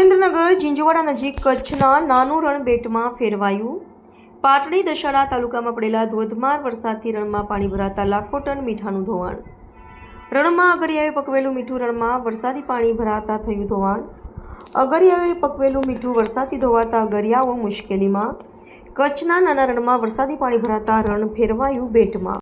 સુરેન્દ્રનગર જિંજવાડા નજીક કચ્છના નાનું રણ બેટમાં ફેરવાયું. પાટડી દશાડા તાલુકામાં પડેલા ધોધમાર વરસાદથી રણમાં પાણી ભરાતા લાખો ટન મીઠાનું ધોવાણ. રણમાં અગરિયાએ પકવેલું મીઠું રણમાં વરસાદી પાણી ભરાતા થયું ધોવાણ. અગરિયાએ પકવેલું મીઠું વરસાદથી ધોવાતા અગરિયાઓ મુશ્કેલીમાં. કચ્છના નાના રણમાં વરસાદી પાણી ભરાતા રણ ફેરવાયું બેટમાં.